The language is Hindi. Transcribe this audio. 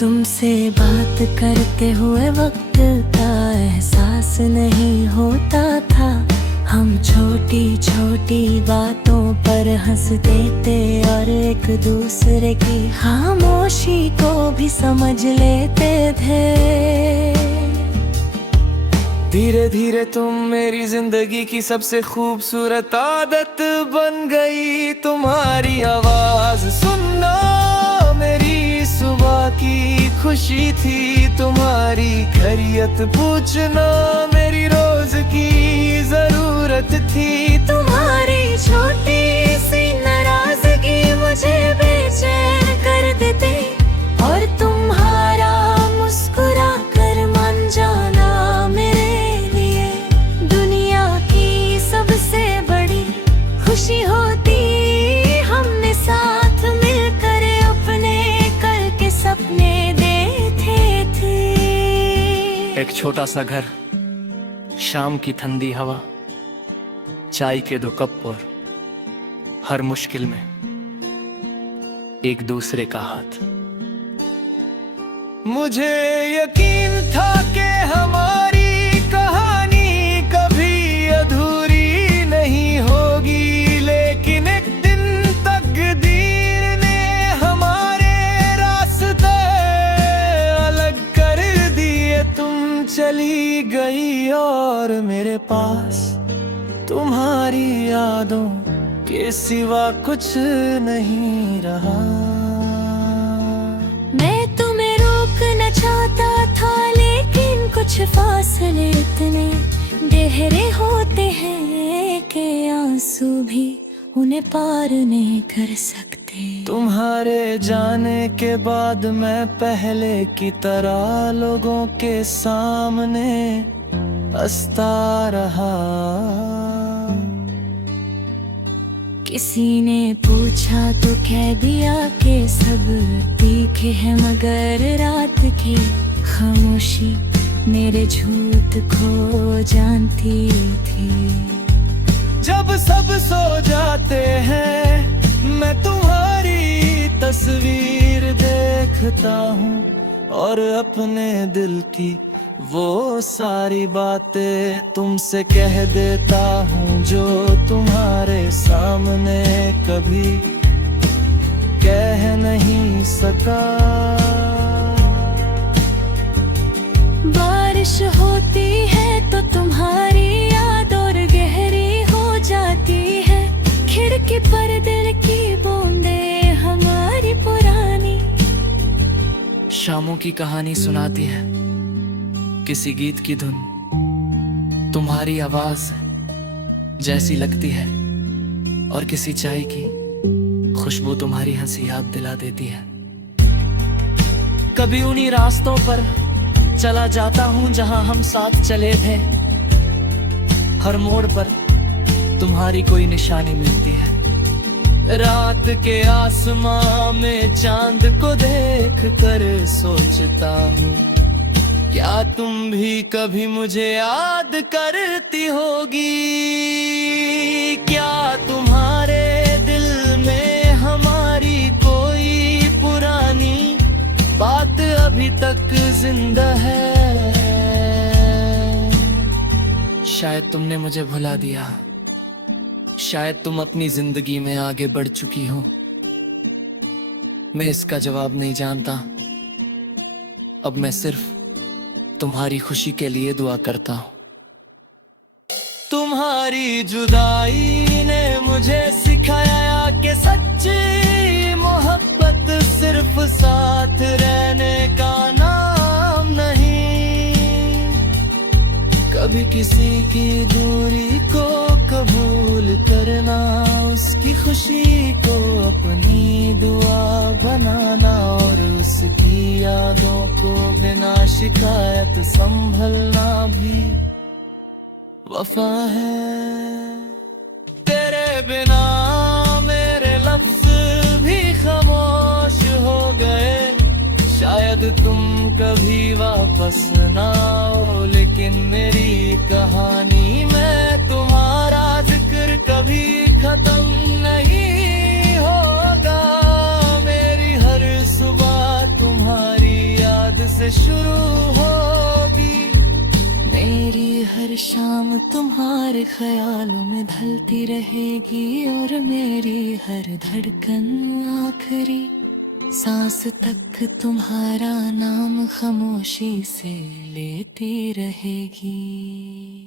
तुमसे बात करते हुए वक्त का एहसास नहीं होता था। हम छोटी छोटी बातों पर हंस देते और एक दूसरे की खामोशी को भी समझ लेते थे। धीरे धीरे तुम मेरी जिंदगी की सबसे खूबसूरत आदत बन गई। तुम्हारी आवाज सुनना मेरी सुबह की खुशी थी। तुम्हारी खैरियत पूछना मेरी रोज की जरूरत थी। तुम्हारी छोटी सी नाराजगी मुझे बेचैन कर देते और तुम्हारा मुस्कुरा कर मान जाना मेरे लिए दुनिया की सबसे बड़ी खुशी होती। हमने साथ मिलकर अपने कल के सपने देखे थे। एक छोटा सा घर, शाम की ठंडी हवा, चाय के 2 कप और हर मुश्किल में एक दूसरे का हाथ। मुझे यकीन था कि हमारी कहानी कभी अधूरी नहीं होगी, लेकिन एक दिन तकदीर ने हमारे रास्ते अलग कर दिए। तुम चली गई और मेरे पास तुम्हारी यादों के सिवा कुछ नहीं रहा। मैं तुम्हें रोकना चाहता था लेकिन कुछ फासले इतने गहरे होते हैं कि आंसू भी उन्हें पार नहीं कर सकते। तुम्हारे जाने के बाद मैं पहले की तरह लोगों के सामने हंसता रहा। किसी ने पूछा तो कह दिया कि सब तीखे हैं मगर रात की खामोशी मेरे झूठ को जानती थी। जब सब सो जाते हैं मैं तुम्हारी तस्वीर देखता हूँ और अपने दिल की वो सारी बातें तुमसे कह देता हूँ जो तुम्हारे सामने कभी कह नहीं सका। बारिश होती है तो तुम्हारी याद और गहरी हो जाती है। खिड़की पर दिल की बूंदें हमारी पुरानी शामों की कहानी सुनाती है, किसी गीत की धुन तुम्हारी आवाज जैसी लगती है और किसी चाय की खुशबू तुम्हारी हंसी याद दिला देती है। कभी उन्हीं रास्तों पर चला जाता हूँ जहाँ हम साथ चले थे। हर मोड़ पर तुम्हारी कोई निशानी मिलती है। रात के आसमां में चांद को देख कर सोचता हूँ क्या तुम भी कभी मुझे याद करती होगी। क्या तुम्हारे दिल में हमारी कोई पुरानी बात अभी तक जिंदा है। शायद तुमने मुझे भुला दिया, शायद तुम अपनी जिंदगी में आगे बढ़ चुकी हो। मैं इसका जवाब नहीं जानता। अब मैं सिर्फ तुम्हारी खुशी के लिए दुआ करता हूँ। तुम्हारी जुदाई ने मुझे सिखाया कि सच्ची मोहब्बत सिर्फ साथ रहने का नाम नहीं। कभी किसी की दूरी को कबूल करना, उसकी खुशी को अपनी दुआ बनाना और उसकी यादों को बिना शिकायत संभलना भी वफा है। तेरे बिना मेरे लफ्ज भी खामोश हो गए। शायद तुम कभी वापस ना आओ, लेकिन मेरी कहानी में तुम्हारा जिक्र कभी खत्म नहीं होगा। मेरी हर सुबह तुम्हारी से शुरू होगी। मेरी हर शाम तुम्हारे ख्यालों में ढलती रहेगी, और मेरी हर धड़कन आखिरी सांस तक तुम्हारा नाम खामोशी से लेती रहेगी।